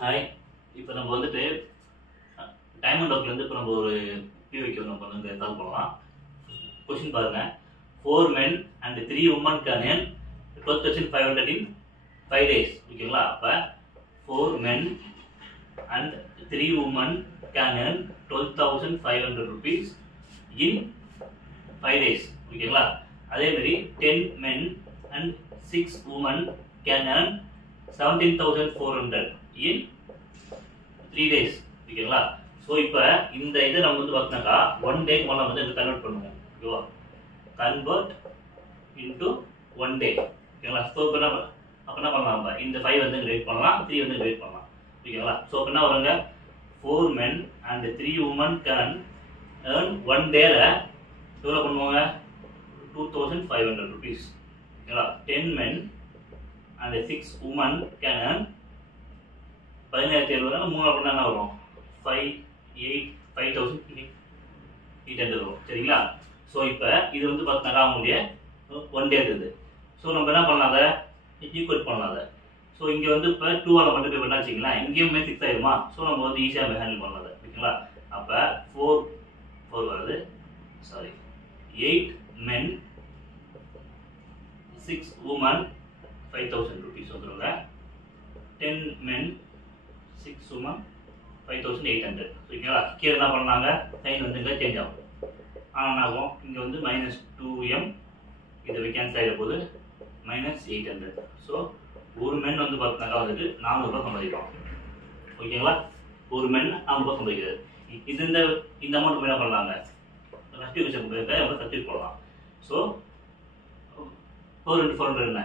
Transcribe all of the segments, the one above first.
Hi, இப்போ நம்ம வந்துட்டு டைம் அண்ட் ஒர்க்லேருந்து இப்போ நம்ம ஒரு பிவைக்கு நம்ம வந்து சால்வ் பண்ணலாம். கொஸ்டின் பாருங்க. 4 men and 3 women can earn 12,500 in 5 days. ஓகேங்களா? அப்போ 4 men and 3 women can earn 12,500 rupees in 5 days. ஓகேங்களா? அதே மாதிரி 10 men and 6 women can earn 17,400 in 3 days. ஓகேங்களா? ஸோ இப்போ இந்த இதை நம்ம வந்து பார்த்தோம்னாக்கா 1 day மூலம் வந்து கன்வெர்ட் பண்ணுவோம். ஓகேவா? Convert into 1 day. ஓகேங்களா? ஸோ இப்போ என்ன பண்ணலாம்? இந்த 5 வந்து டிவைட் பண்ணலாம், 3 வந்து டிவைட் பண்ணலாம். ஓகேங்களா? ஸோ இப்போ என்ன வருங்க? 4 men and 3 women can earn 1 dayல எவ்வளோ பண்ணுவாங்க? 2,500 rupees. ஓகேங்களா? 10 men and 6 women can earn 17,700. 3 அப்படின்னா என்ன வரும்? 5,800 வரும். சரிங்களா? ஸோ இப்போ இது வந்து பார்த்தீங்கன்னா அவங்களுடைய 1 day இருக்குது. ஸோ நம்ம என்ன பண்ணலாம்? அதை ஈக்குவேட் பண்ணலாம். அதை ஸோ இங்கே வந்து இப்போ 2ஆல் மட்டும் போய் பண்ணா வச்சிங்களா, இங்கேயுமே 6 ஆயிடுமா? ஸோ நம்ம வந்து ஈஸியாக ஹேண்டில் பண்ணலாம். அதை ஓகேங்களா? அப்போ 4 வருது. சாரி, 8 men 6 women 5,000 rupees வந்துருங்க. 10 men 6 women 5,800. ஓகேங்களா? கீழே என்ன பண்ணாங்க? சைன் வந்து இங்கே சேஞ்ச் ஆகும். ஆனால் என்ன ஆகும்? இங்கே வந்து -2m இது கேன்சல் ஆகிட போது -800. ஸோ ஒரு மென் வந்து பார்த்தீங்கன்னாக்கா வந்துட்டு 400 ரூபா சம்பாதிக்கிறோம். ஓகேங்களா? ஒரு மென் 400 ரூபா சம்பாதிக்கிறது. இது இந்த அமௌண்ட் என்ன பண்ணலாங்க? சப்ஸ்டியூஷன் சப்ஸ்டியூட் பண்ணலாம். ஸோ 4 into 400 என்ன?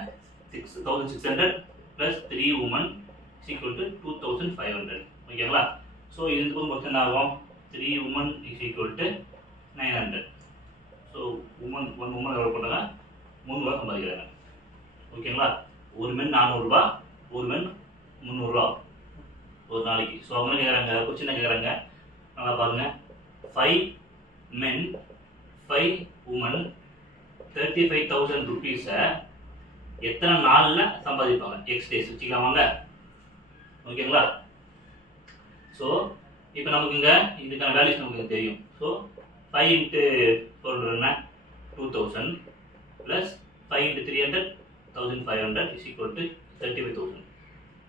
6,600 plus 3 women is equal to 2,500. ஓகேங்களா? ஸோ இதுக்கு பக்கம் என்ன ஆகும்? 3 women is equal to 900. So one woman எவ்வளோ பண்ணாங்க? 3 ரூபா சம்பாதிக்கிறாங்க. ஓகேங்களா? ஒரு மென் 400 ரூபா, ஒரு மென் 300 ரூபா ஒரு நாளைக்கு. ஸோ அவங்க கேட்குறாங்க, கொஸ்டின் கேட்குறாங்க, நல்லா பாருங்க. 5 men 5 women 35,000 rupees-ஐ எத்தனை நாளில் சம்பாதிப்பாங்க? X days வச்சுக்கலாம் வாங்க. ஓகேங்களா? ஸோ இப்போ நமக்கு இங்கே இதுக்கான வேல்யூஸ் நமக்கு தெரியும். So 5 into 400 2000 plus 5 into 300 1500 is equal to 35,000.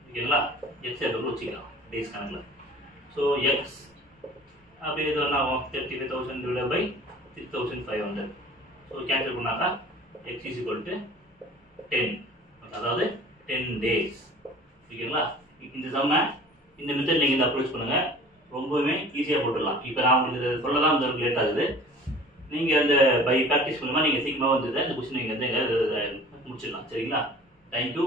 ஓகேங்களா? எக்ஸ் எவ்வளோ வச்சுக்கலாம் டேஸ் கணக்கில். ஸோ எக்ஸ் அப்படி இது என்ன ஆகும்? 35,000 divided by 6,500. ஸோ கேன்சல் பண்ணாக்கா எக்ஸ் இஸ் equal to 10, அதாவது 10 days. ஓகேங்களா? இந்த சம்மை இந்த மெத்தட் நீங்கள் இந்த அப்ரோச் பண்ணுங்கள், ரொம்பவுமே ஈஸியாக போட்டுடலாம். இப்போ நான் உங்களுக்கு சொல்லலாம், இந்த லேட் ஆகுது. நீங்கள் அந்த பை ப்ராக்டிஸ் மூலமாக நீங்கள் சீக்கிரமாக வந்து இந்த கொஸ்டின் நீங்கள் வந்து முடிச்சிடலாம். சரிங்களா? தேங்க்யூ.